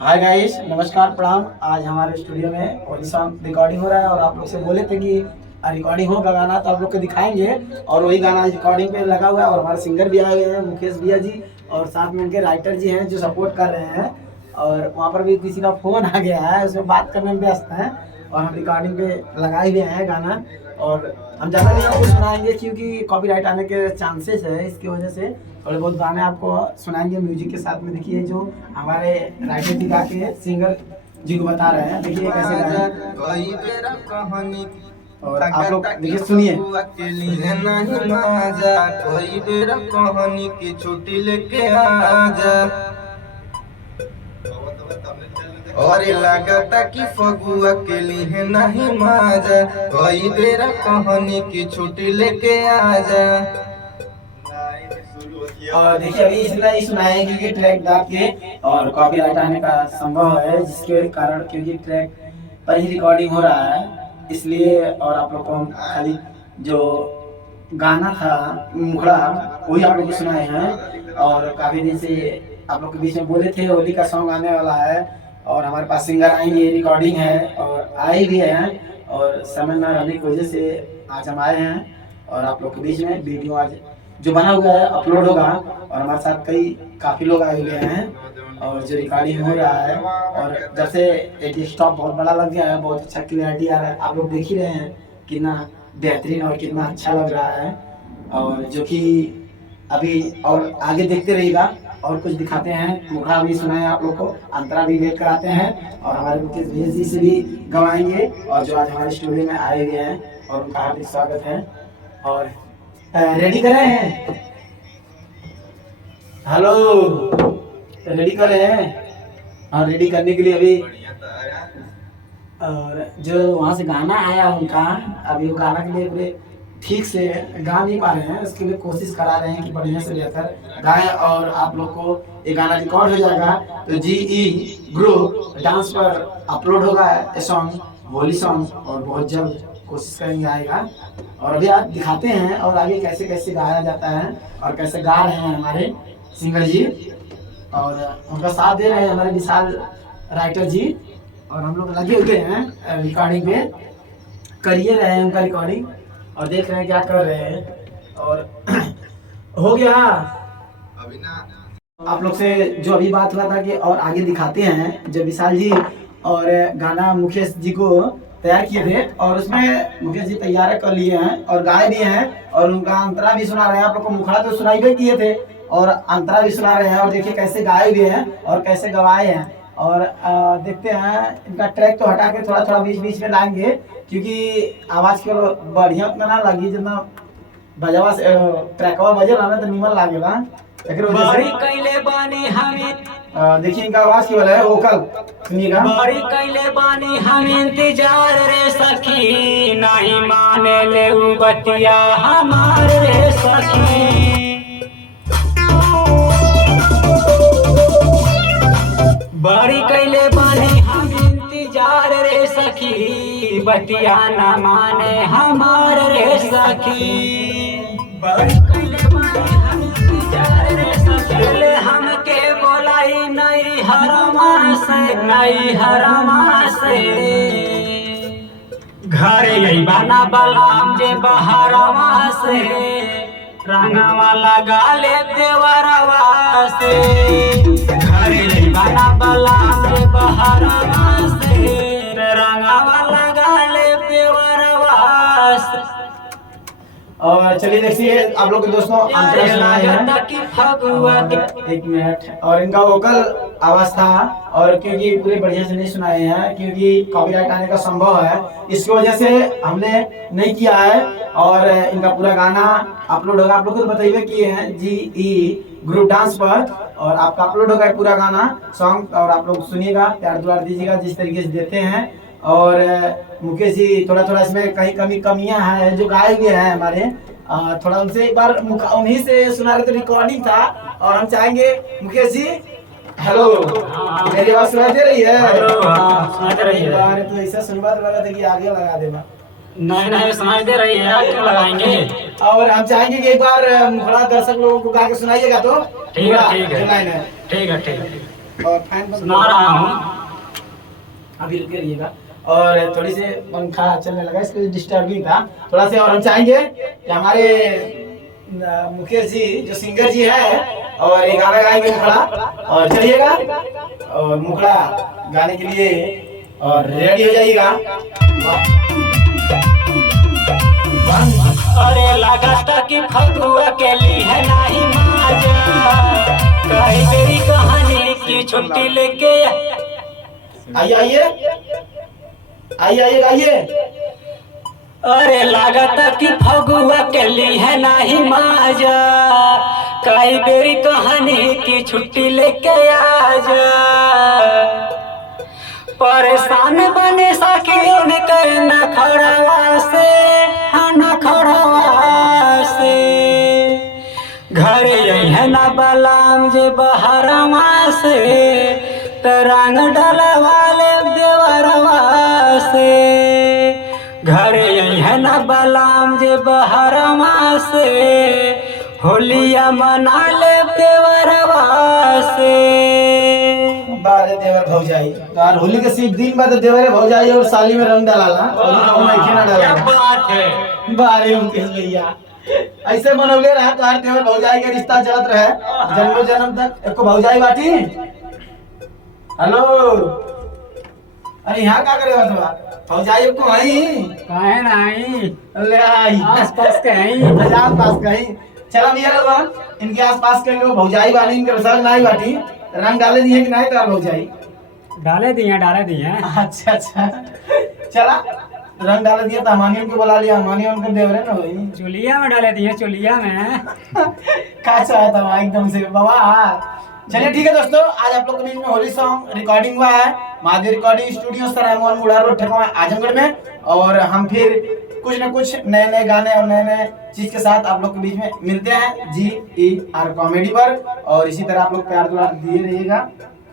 Hi guys, नमस्कार, प्रणाम। आज हमारे स्टूडियो में होली सॉन्ग रिकॉर्डिंग हो रहा है और आप लोग से बोले थे कि रिकॉर्डिंग होगा गाना तो आप लोग को दिखाएंगे। और वही गाना रिकॉर्डिंग पे लगा हुआ है और हमारे सिंगर भी आए हुए हैं, मुकेश भैया जी, और साथ में उनके राइटर जी हैं जो सपोर्ट कर रहे हैं। और वहाँ पर भी किसी का फ़ोन आ गया है, उसमें बात करने में व्यस्त हैं और हम रिकॉर्डिंग पे लगाए हुए हैं गाना। और हम ज़्यादा नहीं आपको सुनाएंगे क्योंकि कॉपीराइट आने के चांसेस है, इसकी वजह से थोड़े बहुत गाने आपको सुनाएंगे म्यूजिक के साथ में। देखिए जो हमारे राइटर जी गा के सिंगर जी को बता रहे हैं, देखिए कैसे गाए। और आप लोग देखिए, सुनिए। कोई बेरा कहानी की छुट्टी लेके आजा और लगता कि फगुआ के लिए नहीं माजा, कोई बेरा कहानी की छुट्टी लेके आजा। और देखिए अभी इसलिए ही सुनाए क्योंकि ट्रैक गा के और कॉपीराइट आने का संभव है, जिसके कारण क्योंकि ट्रैक पर ही रिकॉर्डिंग हो रहा है इसलिए। और आप लोग को हम खाली जो गाना था मुखड़ा वही आप लोग को सुनाए हैं। और काफ़ी दिन से आप लोग के बीच में बोले थे होली का सॉन्ग आने वाला है और हमारे पास सिंगर आएंगे, रिकॉर्डिंग है और आए भी हैं। और समय न रहने की वजह से आज हम आए हैं और आप लोग के बीच में वीडियो आज जो बना हुआ है अपलोड होगा। और हमारे साथ काफ़ी लोग आए हुए हैं और जो रिकॉर्डिंग हो रहा है। और जब से डेस्कटॉप बहुत बड़ा लग गया है, बहुत अच्छा क्लियरिटी आ रहा है, आप लोग देख ही रहे हैं कितना बेहतरीन और कितना अच्छा लग रहा है। और जो कि अभी और आगे देखते रहिएगा और कुछ दिखाते हैं। मुखड़ा भी सुनाए आप लोग को, अंतरा भी वेट कराते हैं और हमारे मुकेश भैया जी से भी गवाएंगे और जो आज हमारे स्टूडियो में आए हुए हैं और उनका हार्दिक स्वागत है। और रेडी कर रहे हैं, हेलो, रेडी कर रहे हैं। हाँ, रेडी करने के लिए अभी और जो वहाँ से गाना आया उनका, अभी वो गाना के लिए पूरे ठीक से गा नहीं पा रहे हैं, उसके लिए कोशिश करा रहे हैं कि बढ़िया से बेहतर गाएं। और आप लोग को ये गाना रिकॉर्ड हो जाएगा तो GE ग्रुप डांस पर अपलोड होगा ये सॉन्ग, होली सॉन्ग, और बहुत जल्द कोशिश करेंगे आएगा। और अभी आप दिखाते हैं और आगे कैसे कैसे गाया जाता है और कैसे गा रहे हैं हमारे सिंगर जी। और उनका साथ दे रहे हैं हमारे विशाल राइटर जी। और हम लोग लगे हुए हैं रिकॉर्डिंग पे, करिए रहे हैं उनका रिकॉर्डिंग और देख रहे हैं क्या कर रहे हैं। और हो गया अभी ना आप लोग से जो अभी बात हुआ था कि और आगे दिखाते हैं। जो विशाल जी और गाना मुकेश जी को तैयार किए थे और उसमें मुकेश जी तैयार कर लिए हैं और गाए भी हैं और उनका अंतरा भी सुना रहे हैं। आप लोग को मुखड़ा तो सुनाई भी किए थे और अंतरा भी सुना रहे हैं और देखिए कैसे गाए भी हैं और कैसे गवाए हैं। और देखते हैं इनका ट्रैक तो हटा के थोड़ा थोड़ा बीच बीच में लाएंगे क्योंकि आवाज़ के बढ़िया उतना ना लगी जितना बजवा से ट्रैकवा बजेला ना तो निमन लागेला। देखिए इनका आवाज की वाला है वोकल, सुनिएगा। बड़ी कैले बानी हम इंतजार रे सखी, नहीं माने ले उ बतिया हमार रे सखी। बड़ी कैले बानी हम इंतजार रे सखी, बतिया न माने हमार रे सखी। बड़ी कैले बानी हम इंतजार रे सखी, हमके बोलाई नहीं हरमा से, नहीं हरमा से। घर अइबा ना बलाम जे बहरवा से, रंगवा लगा ले देवरवा से। घर अइबा ना बलाम जे बहरवा से, रंगवा लगा ले देवरवा से। और चलिए देखिए आप लोग के दोस्तों अंतरा सुनाए हैं, एक मिनट। और इनका वोकल आवाज था और क्योंकि पूरे बढ़िया से नहीं सुनाए हैं क्योंकि कॉपीराइट आने का संभव है, इसकी वजह से हमने नहीं किया है। और इनका पूरा गाना अपलोड होगा, आप लोग को तो बताइए किए हैं GE ग्रुप डांस पर, और आपका अपलोड होगा पूरा गाना सॉन्ग। और आप लोग सुनिएगा, प्यार दुलार दीजिएगा जिस तरीके से देते हैं। और मुकेश जी थोड़ा थोड़ा इसमें कहीं कमियां हैं जो गाए हुए हैं हमारे, थोड़ा उनसे एक बार उन्हीं से सुना रहे तो रिकॉर्डिंग था। और हम चाहेंगे मुकेश जी, हेलो, मेरी आवाज सुनाई दे रही है? सुनाई दे रही है। तो ऐसा सुनवा तो लगा था कि आगे लगा देगा। नहीं नहीं सुनाई दे रही है, क्यों लगाएंगे। और हम चाहेंगे कि एक बार मुखड़ा दर्शक लोगों को गा के सुनाइएगा तो। ठीक है ठीक है ठीक है ठीक है। और फैन बंद सुना रहा हूँ। अभी रुके रहिएगा। और थोड़ी से पंखा चलने लगा, इसको डिस्टर्बिंग था थोड़ा से। और हम चाहेंगे कि हमारे मुकेश जी जो सिंगर जी है और ये गाना गाएंगे मुखड़ा, और चलिएगा और मुखड़ा गाने के लिए और रेडी हो जाइएगा। अरे लागता कि फगुआ के लिए है नहीं माजा, कई तेरी कहानी की छुट्टी लेके आइए आइए आइए आइए आइए। अरे लागता कि फगुआ के लिए है नहीं माजा, कई तेरी कहानी की छुट्टी लेके आजा। परेशान बने सके उनके नखड़वा से, हाँ नखड़वा से। घर यही है ना बलाम जे बहरवा से, तरंग डलवाले देवरवा से। घर यही है ना बलाम जे बहरवा से, होलिया मना ले देवरवा से। बारे देवर भौजाई और होली के सिर्फ दिन बाद देवर भौजाई और साली में रंग डालाला, होली का मैं खेना क्या डालाला। बात है। बारे मुकेश भैया ऐसे मनौले रहा तो हर देवर भौजाई का रिश्ता चलत रहे जन्मों जन्म तक। एको भौजाई बाटी। हेलो, अरे यहाँ क्या करे बतवा भौजाई को वहीं काहे नहीं ले आई आसपास के हैं। बाजार पास कहीं। चला भैया लोग इनके आसपास के लोग भौजाई वाली इनके रसग नहीं बाटी, रंग डाले दिए कि नहीं तार भौजाई? डाले दिए। अच्छा अच्छा, चला रंग डाले दिया तो हमानी उनको बुला लिया, हमानी उनके देवरे ना वही चुलिया में डाले दिए, चुलिया में। का चाहा था वहाँ एकदम से बाबा। चलिए ठीक है दोस्तों, आज आप लोग के बीच में होली सॉन्ग रिकॉर्डिंग हुआ है महादेव रिकॉर्डिंग स्टूडियो सरायमोहन मुड़ा रोड ठेकवा आजमगढ़ में। और हम फिर कुछ न कुछ नए नए गाने और नए नए चीज के साथ आप लोग के बीच में मिलते हैं GER कॉमेडी पर। और इसी तरह आप लोग प्यार दुलार दिए रहिएगा,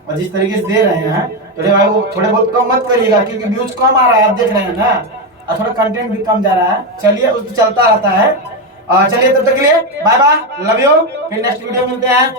और जिस तरीके से दे रहे हैं थोड़े बहुत कम मत करिएगा, क्योंकि व्यूज कम आ रहा है आप देख रहे हैं ना, और थोड़ा कंटेंट भी कम जा रहा है। चलिए उस चलता रहता है। और चलिए तब तक के लिए बाय बाय, लव यू, फिर नेक्स्ट वीडियो मिलते हैं।